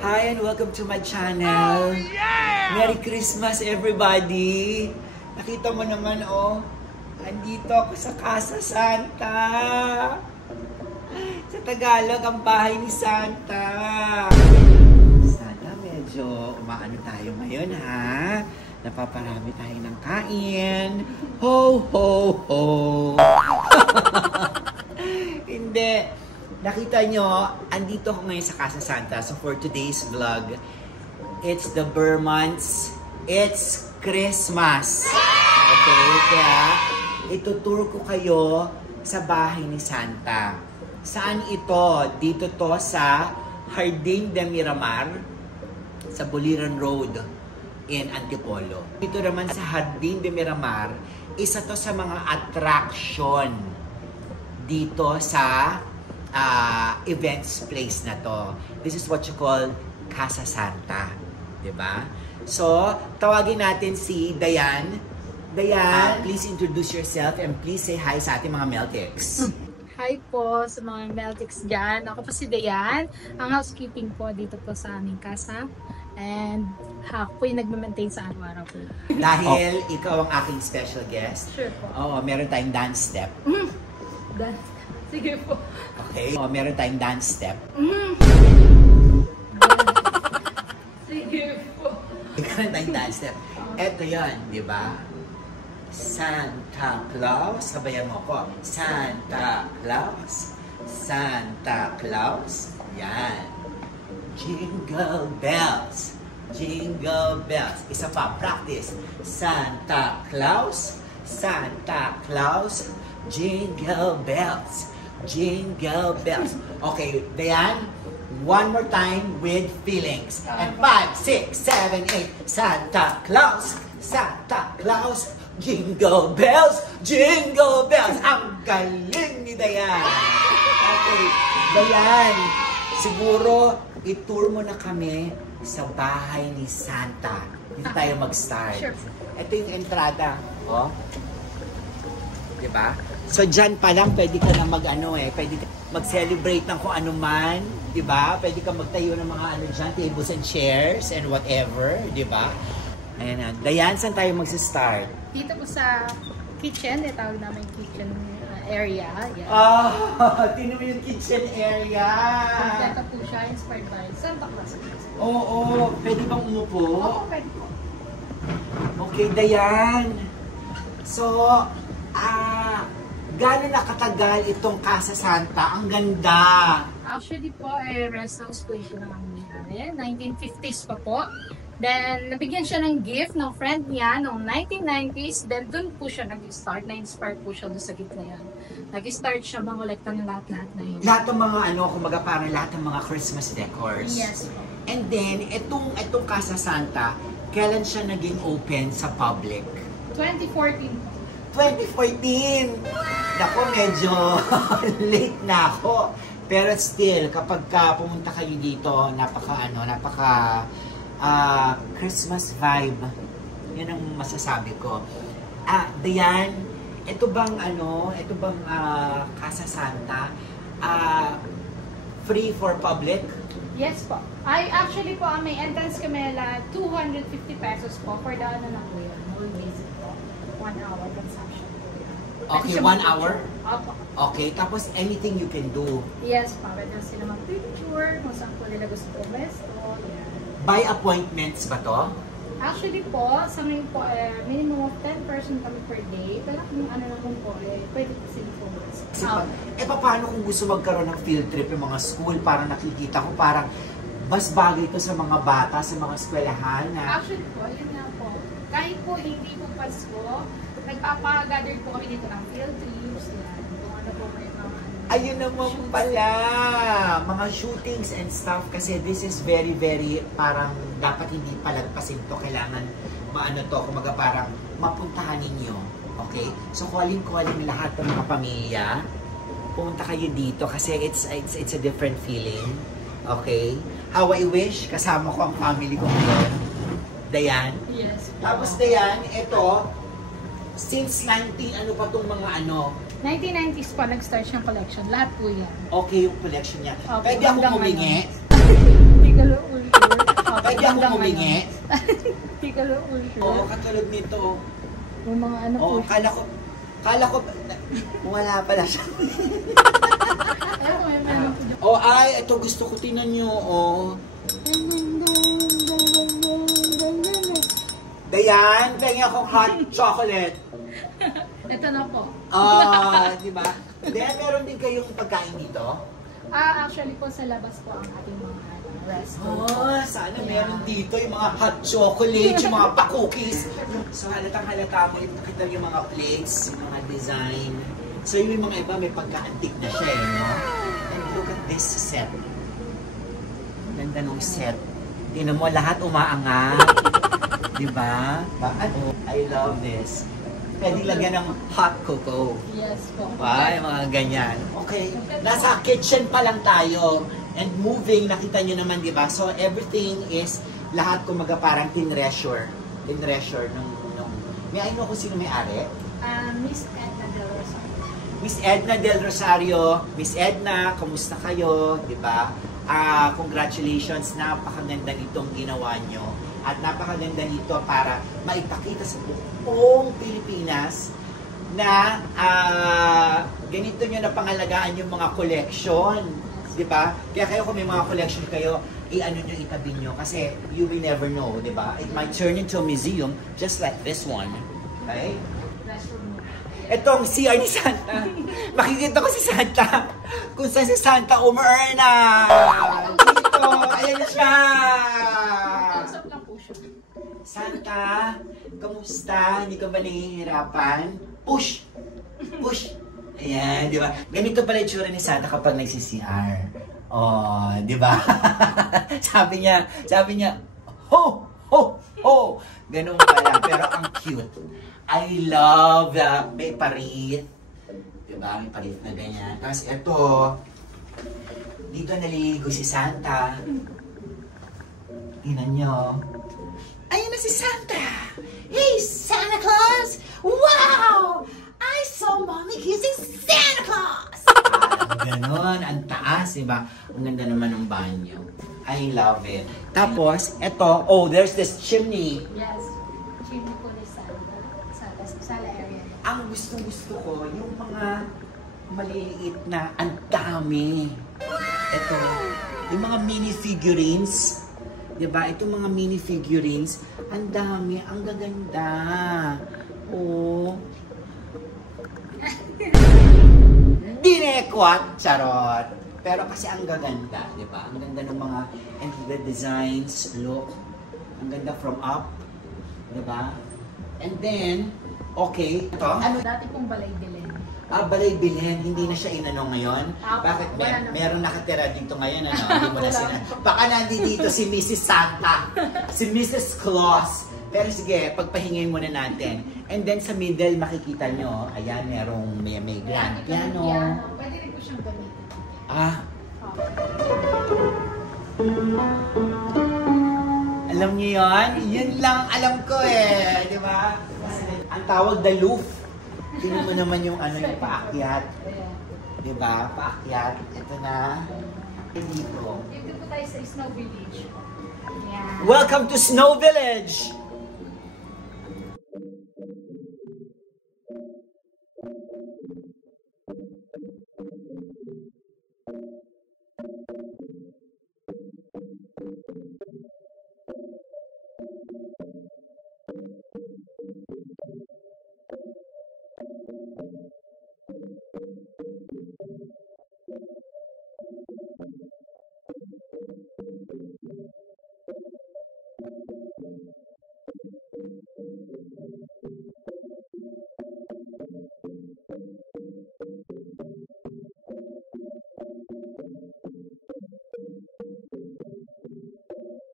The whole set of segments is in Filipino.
Hi and welcome to my channel. Oh, yeah! Merry Christmas everybody! Nakita mo naman oh, andito ako sa Casa Santa. Sa Tagalog, ang bahay ni Santa. Sana medyo umaano tayo ngayon ha. Napaparami tayo ng kain. Ho, ho, ho! Hindi. Nakita nyo, andito ako ngayon sa Casa Santa. So for today's vlog, it's the Burr months. It's Christmas. Okay? Kaya itutour ko kayo sa bahay ni Santa. Saan ito? Dito to sa Jardín de Miramar, sa Buliran Road in Antipolo. Dito naman sa Jardín de Miramar, isa to sa mga attraction dito sa events place na to. This is what you call Casa Santa. Diba? So, tawagin natin si Dayan. Dayan, please introduce yourself and please say hi sa ating mga Meltics. Hi po sa mga Meltics dyan. Ako po si Dayan. Ang housekeeping po dito po sa aming casa. And ako po yung nagmamaintain sa araw-araw po. Dahil ikaw ang aking special guest. Sure po. Oo, meron tayong dance step. Sige po. Okay? Oo, meron tayong dance step. Sige po. Meron tayong dance step. Eto yun, di ba? Santa Claus. Sabayan mo ko. Santa Claus. Santa Claus. Yan. Jingle bells. Jingle bells. Isa pa, practice. Santa Claus. Santa Claus. Jingle bells. Jingle bells. Okay, Dayan, one more time with feelings. And 5, 6, 7, 8. Santa Claus. Santa Claus. Jingle bells. Jingle bells. Ang galing ni Dayan. Okay, Dayan, siguro i-tour mo na kami sa bahay ni Santa. Dito tayo mag-start. Sure. Ito yung entrada. Oh. Diba? So dyan pa lang pwede ka na mag-ano pwede ka mag-celebrate ng kung ano man, diba? Pwede ka magtayo ng mga ano dyan, tables and chairs and whatever, diba? Ayan na. Dayan, saan tayo mag-start? Dito po sa kitchen. Tawag namin kitchen area. Yan. Oh, tinan mo yung kitchen area. Kompleto po siya. Inspired by Santa Claus. Oo, pwede bang umupo? Oo, pwede po. Okay, Dayan. So, gano'n na katagal itong Casa Santa? Ang ganda! Actually po, rest house po siya ng 1950s pa po. Then, nabigyan siya ng gift ng friend niya noong 1990s. Then, dun po siya nag-start. Na-inspire po siya doon sa gift na yan. Nag-start siya mangolekta ng lahat-lahat na yun. Lahat ng mga kumaga parang lahat ng mga Christmas decors. Yes po. And then, itong Casa Santa, kailan siya naging open sa public? 2014 po. 2014! Naku, medyo late na ako. Pero still, kapag pumunta kayo dito, napaka Christmas vibe. Yan ang masasabi ko. Dayan, ito bang Casa Santa, free for public? Yes po. Actually po, may entrance kami 250 pesos po for the ano na po yun. Whole visit po. 1 hour consumption. Okay, 1 hour? Opo. Okay, tapos anything you can do. Yes po. Pwede sila mag-picture, kung saan po nila gusto po mesto. By appointments ba to? Actually po, sa ngayon po, minimum of 10% kami per day. Pero kung ano naman po, pwede po sila po. Paano kung gusto magkaroon ng field trip yung mga school? Parang nakikita ko, parang mas bagay ito sa mga bata, sa mga eskwelahan na... Actually po, yun nga po. Kahit po hindi po Pasko, nagpapa-gather po kami dito ng field trips. Yan. Kung ano po may mga... Ayun naman pala, mga shootings and stuff kasi this is very, very parang dapat hindi palagpasin to. Kailangan maano to, kumaga parang mapuntahan ninyo. Okay? So calling lahat ng mga pamilya. Pumunta kayo dito kasi it's a different feeling. Okay? How I wish kasama ko ang family ko ngayon. Dayan. Yes. Tapos Dayan, ito, since ano pa tong mga ano, 1990s po, nag-start siyang collection. Lahat po yan. okay yung collection niya. Okay, Pwede akong humingi? Hindi ka lang unsure. Pwede akong humingi? Hindi ka lang unsure. Oo, katulad nito. Yung mga ano po. Oo, kala ko, wala pala siya. Alam ko, may meron po. Oh, ay, ito gusto ko, tinan nyo, oh. Dayan, pengi akong hot chocolate. Ito na po. Di ba? Dayan, meron din kayong pagkain dito? Actually po, sa labas po ang ating mga restaurant. Sana meron dito yung mga hot chocolate, yung mga pa-cookies. So halata mo yung nakita yung mga plates, yung mga design. So yung mga iba may pagka-antique na siya, no? And look at this set. Ganda nung set. Tingnan mo, lahat umaangat. Diba? I love this. Pwede lagyan ng hot cocoa. Yes po. Yung mga ganyan. Okay, nasa kitchen pa lang tayo. And moving, nakita nyo naman, di ba? So, everything is, lahat kumaga parang tinreasure. Tinreasure nung may I know kung sino may-ari? Miss Edna Del Rosario. Miss Edna Del Rosario. Miss Edna, kamusta kayo? Di ba? Congratulations, napakaganda nitong ginawa nyo. At napakaganda nito para maipakita sa buong Pilipinas na ganito nyo na pangalagaan yung mga collection. Diba? Kaya kayo kung may mga collection kayo, ano nyo, itabi nyo. Kasi you will never know, diba? It might turn into a museum just like this one. Okay? Itong CR ni Santa. Makikita ko si Santa. Kung saan si Santa umerna. Dito, ayan na siya. Santa, kamusta? Hindi ka ba nahihirapan? Push! Push! Ayan, di ba? Ganito pala itsura ni Santa kapag nagsi-CR. Oh, di ba? sabi niya, ho! Ho! Ho! Ganun pala, pero ang cute. I love may parit. Di ba? May parit na ganyan. Tapos ito, dito naliligo si Santa. Tingnan nyo. Ayun na si Santa! Hey, Santa Claus! Wow! I saw Mommy kissing Santa Claus! Ganon, ang taas, diba? Ang ganda naman ng banyo. I love it. Tapos, eto, there's this chimney. Yes, chimney po ni Santa. Sala area. Ang gusto ko, yung mga maliliit na, ang dami. Eto, yung mga mini figurines. Diba? Itong mga mini figurines, ang dami, ang gaganda. Oh. Dinekwat, charot. Pero kasi ang gaganda, diba? Ang ganda ng mga, and the designs, look. Ang ganda from up. Diba? And then, okay. Ito. Ano? Dati pong balay bilin. Balay bilhin, hindi na siya inano ngayon. Bakit? Meron nakatira dito ngayon, ano? Hindi mo na sila. Baka nandito si Mrs. Santa, si Mrs. Claus. Pero sige, pagpahingin muna natin. And then sa middle, makikita nyo, ayan, may grand piano. Pwede rin po siyang gamitin. Alam niyo yun? Yun lang alam ko eh. Di ba? Ang tawag the loof. Tingnan mo naman yung yung paakyat. Diba? Paakyat. Ito na. Dito. Dito po tayo sa Snow Village. Yeah. Welcome to Snow Village!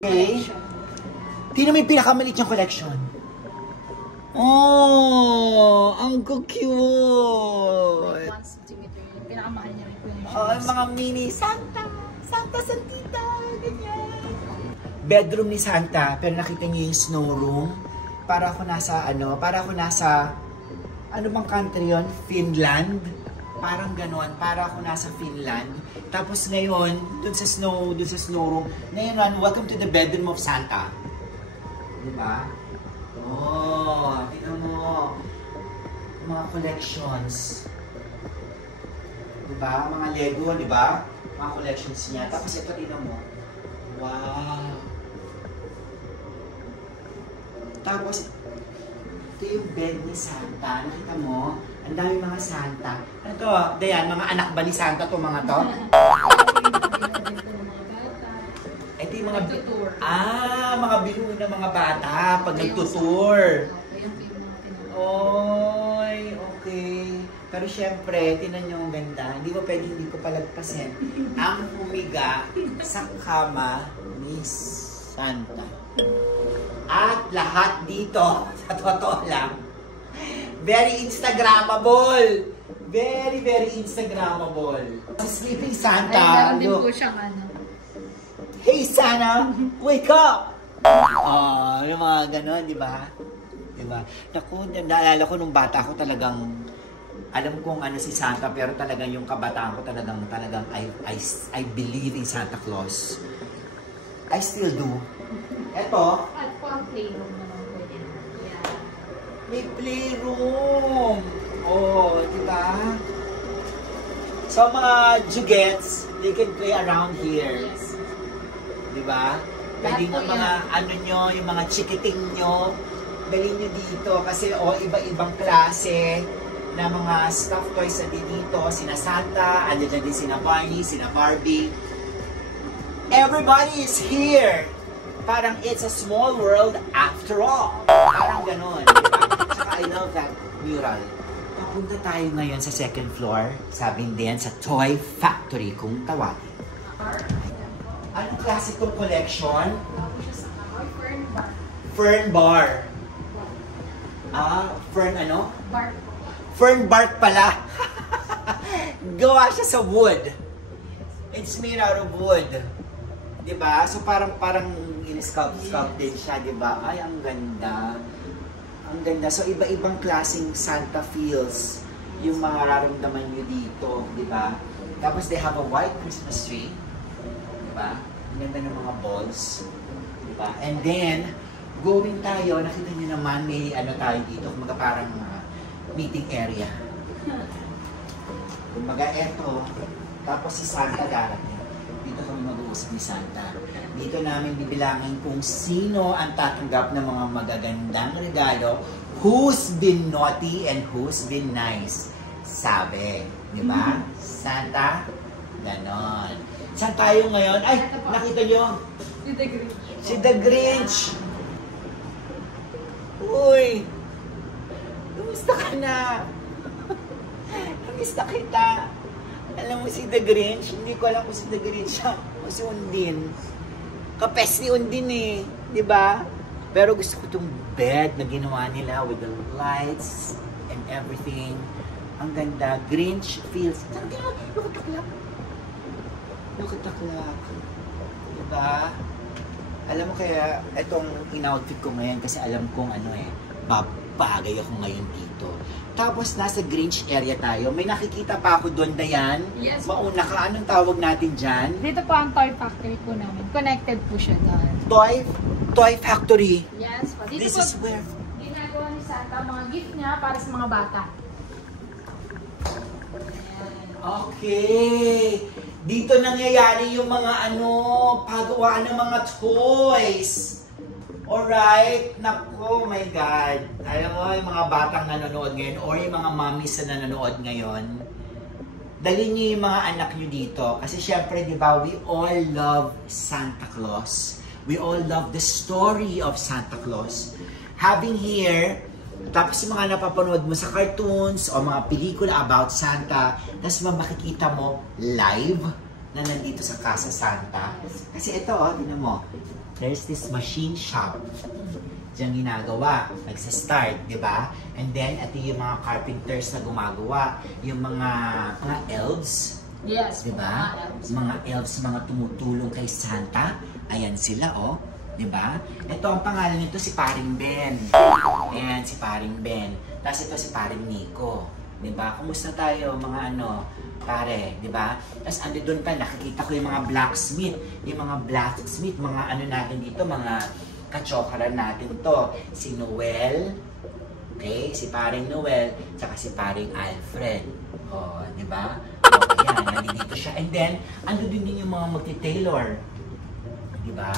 Okay. Tingnan mo yung pinakamaliit niyang collection. Oh, ang cute. 1 cm. Yung pinakamahal niya rin po yung Oh, yung mga mini Santa. Santa Santita. Ganyan. Bedroom ni Santa. Pero nakita niyo yung snow room. Para ako nasa ano bang country yun? Finland. Parang ganon. Para ako nasa Finland. Tapos ngayon, dun sa snow room. Ngayon, welcome to the bedroom of Santa. Diba? Oh, tingnan mo. Mga collections. Diba? Mga Lego, diba? Mga collections niya. Tapos ito, tingnan mo. Wow! Tapos, ito yung bed ni Santa. Nakita mo? Ang dami mga Santa. Ano to? Dayan, mga anak ba ni Santa to mga to? Ito yung mga mga binuo ng mga bata pag nagtutour. Oy, okay. Pero syempre, tinan nyo ang ganda. Hindi ko palagpasin ang humiga sa kama ni Santa. At lahat dito, sa totoo lang, very Instagrammable. Very, very Instagrammable. Sleeping Santa. Ay, din po siyang ano. Hey, Santa, wake up! Yung mga ganon, di ba? Diba? Naku, naalala ko nung bata ko talagang, alam kong ano si Santa, pero talagang yung kabataan ko talagang I believe in Santa Claus. I still do. Eto. At po ang playroom naman po din. Yeah. May playroom. Oh, di ba? So, mga jugets, they can play around here. Yes. Di ba? Pwede nga mga ano nyo, yung mga chikiting nyo, dali nyo dito kasi iba-ibang klase na mga stuffed toys na dito. Sina Santa, andyan din sina Barney, sina Barbie. Everybody is here! Parang it's a small world after all. Parang ganon. Tsaka I love that mural. Papunta tayo ngayon sa second floor, sabi din sa Toy Factory kung tawagin. Anong klase itong collection? Fern bar. Fern bar. Fern ano? Bark. Fern bark pala. Gawa siya sa wood. It's made out of wood. Diba? So parang in-sculpt din siya, diba? Ay, ang ganda. Ang ganda. So iba-ibang klaseng Santa feels yung mga nararamdaman nyo dito, diba? Tapos they have a white Christmas tree. Diba? Ang ganda ng mga balls. Diba? And then, going tayo, nakita nyo naman may ano tayo dito, kumaga parang meeting area. Kumaga eto, tapos si Santa darating. Dito kami mag-uusap ni Santa. Dito namin bibilangin kung sino ang tatanggap ng mga magagandang regalo, who's been naughty and who's been nice. Sabi, di ba? Santa, ganon. Saan tayo ngayon? Ay, nakita nyo? Si The Grinch. Si The Grinch. Uy, kumusta ka na? Kumusta kita? Alam mo si The Grinch, hindi ko alam kung si The Grinch siya o si Undin. Kapes ni Undin eh, di ba? Pero gusto ko itong bed na ginawa nila with the lights and everything. Ang ganda. Grinch feels, lukataklak. Lukataklak. Diba? Alam mo kaya, itong in-outfit ko ngayon kasi alam kong ano eh, babagay ako ngayon dito. Tapos nasa Grinch area tayo. May nakikita pa ako doon, Dayan. Yes. Mauna ka. Anong tawag natin dyan? Dito po ang Toy Factory po namin. Connected po siya doon. Toy Factory. Yes po. Dito This po, is where? ginagawa ni Santa mga gift niya para sa mga bata. Okay. Dito nangyayari yung mga pagawaan ng mga toys. Alright, naku, oh my God. Alam mo, yung mga batang nanonood ngayon or yung mga mommies na nanonood ngayon, dalhin niyo yung mga anak niyo dito. Kasi syempre, di ba, we all love Santa Claus. We all love the story of Santa Claus. Having here, tapos yung mga napapanood mo sa cartoons o mga pelikula about Santa, tapos makikita mo live na nandito sa Casa Santa. Kasi ito, tingnan mo, there's this machine shop. Diyan ginagawa, nagsa-start, di ba? And then, ito yung mga carpenters na gumagawa, yung mga elves. Yes, di ba? Mga elves, mga tumutulong kay Santa. Ayan sila, di ba? Ito, ang pangalan nito si Paring Ben. Ayan, si Paring Ben. Tapos ito si Paring Nico. Di ba? Kumusta tayo, mga pare, di ba? Tapos ando doon pa, nakikita ko yung mga blacksmith. Yung mga blacksmith, mga natin dito, mga kachokaran natin to. Si Noel, okay? Si Paring Noel, tsaka si Paring Alfred. Di ba? Yan, nandito siya. And then, ando din yung mga magti-tailor. Di ba?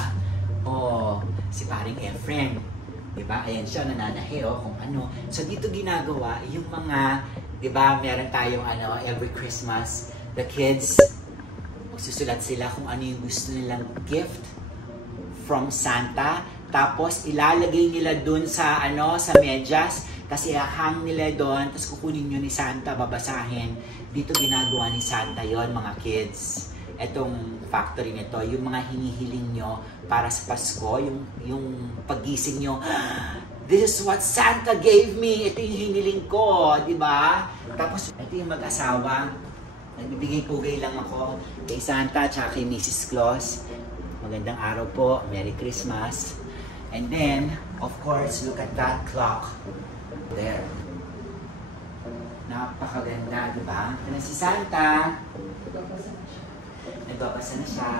Si Paring Efren. Di ba? Ayan siya, nananahe, kung ano. So, dito ginagawa yung mga, di ba, meron tayong every Christmas, the kids, magsusulat sila kung ano yung gusto nilang gift from Santa. Tapos, ilalagay nila dun sa, sa medyas. Kasi ihahang nila doon, tapos kukunin nyo ni Santa, babasahin. Dito ginagawa ni Santa yon mga kids. Etong factory nito, yung mga hinihiling nyo para sa Pasko, yung paggising nyo, this is what Santa gave me. Ito yung hiniling ko, di ba? Tapos, ito yung mag-asawa. Nagbibigay pugay lang ako kay Santa at kay Mrs. Claus. Magandang araw po. Merry Christmas. And then, of course, look at that clock. There. Napakaganda, di ba? Ito na si Santa. Nagbabasa na siya.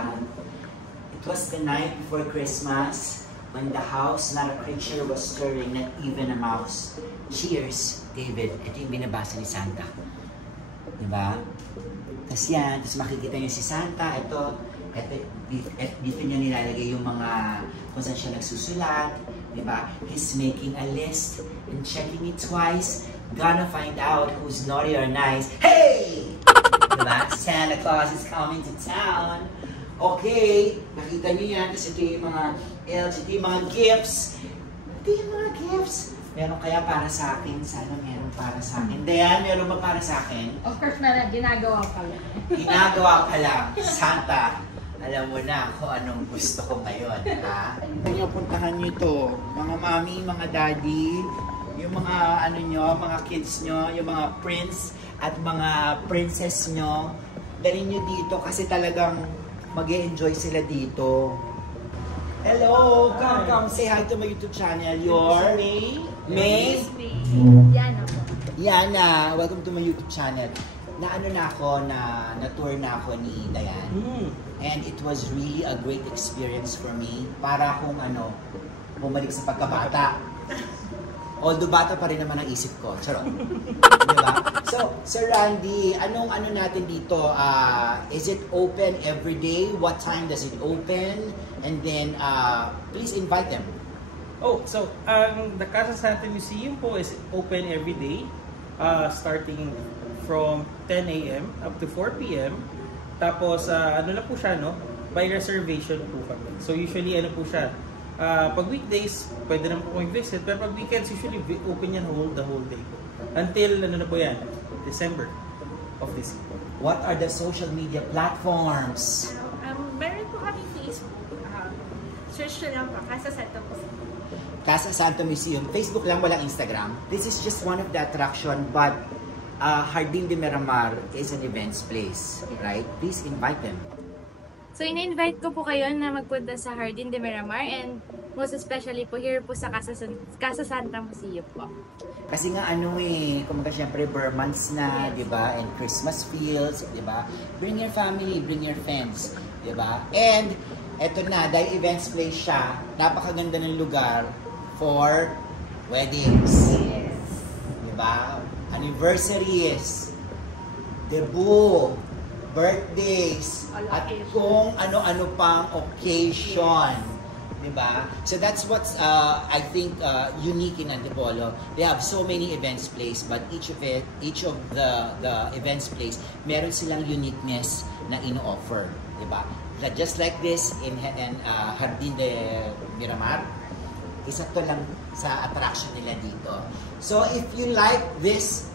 It was the night before Christmas when the house not a creature was stirring, not even a mouse. Cheers, David. Ito yung binabasa ni Santa. Di ba? Tapos yan, tapos makikita niyo si Santa. Ito, dito niya nilalagay yung mga kung saan siya nagsusulat. Diba? He's making a list and checking it twice. Gonna find out who's naughty or nice. Hey! Diba? Santa Claus is coming to town. Okay, nakita niyo yan. Tapos ito yung mga elves, ito yung mga gifts. Ito yung mga gifts. Meron kaya para sa akin? Sana meron para sa akin. Dayan, meron ba para sa akin? Of course, ginagawa pa lang. Ginagawa pa lang. Santa, alam mo na kung anong gusto ko ngayon, ha? Kanya puntahan nyo ito, mga mami, mga daddy, yung mga mga kids nyo, yung mga prince at mga princess nyo, dalhin nyo dito kasi talagang mag-e-enjoy sila dito. Hello! Come, say hi to my YouTube channel. Your May? Yana po. Yana, welcome to my YouTube channel. Na-tour na ako ni Dayan. And it was really a great experience for me. Para akong bumalik sa pagkabata. Although bata pa rin naman ang isip ko. Charot. Diba? So, Sir Randy, anong natin dito? Is it open every day? What time does it open? And then, please invite them. So, the Casa Santa Museum po is open every day. Starting from 10 a.m. up to 4 p.m. Tapos, na po siya, by reservation po kami. So, usually, po siya, pag weekdays, pwede na po kami visit. Pero pag weekends, usually, open yan the whole day. Until, na po yan, December of this year. What are the social media platforms? Meron po kami Facebook. Search na lang po, Casa Santa Museum. Casa Santa Museum. Facebook lang, walang Instagram. This is just one of the attraction, but Jardín de Miramar is an events place, right? Please invite them. So, in-invite ko po kayo na magpunta sa Jardín de Miramar and most especially po here po sa Casa Santa Museum po. Kasi nga kumbaga syempre Burr months na, yes. 'Di ba? And Christmas feels, 'di ba? Bring your family, bring your friends, 'di ba? And eto na, dahil events place siya, napakaganda ng lugar for weddings. Yes. 'Di ba? Anniversaries, debut, birthdays, at kung ano-ano pang occasion. Diba? So that's what's I think unique in Antipolo. They have so many events place, but each of the events place, meron silang uniqueness na ino-offer, diba? Just like this in Jardín de Miramar, isa to lang sa attraction nila dito. So if you like this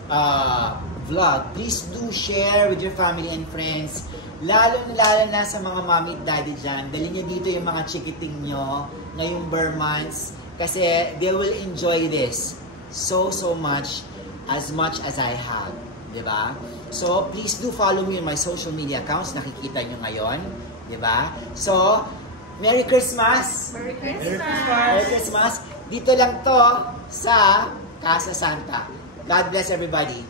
vlog. Please do share with your family and friends. Lalo na sa mga mommy at daddy dyan. Dali nyo dito yung mga chikiting nyo ngayong Burr months. Kasi they will enjoy this so much as I have. Diba? So, please do follow me on my social media accounts. Nakikita nyo ngayon. Diba? So, Merry Christmas! Merry Christmas! Merry Christmas! Dito lang to sa Casa Santa. God bless everybody.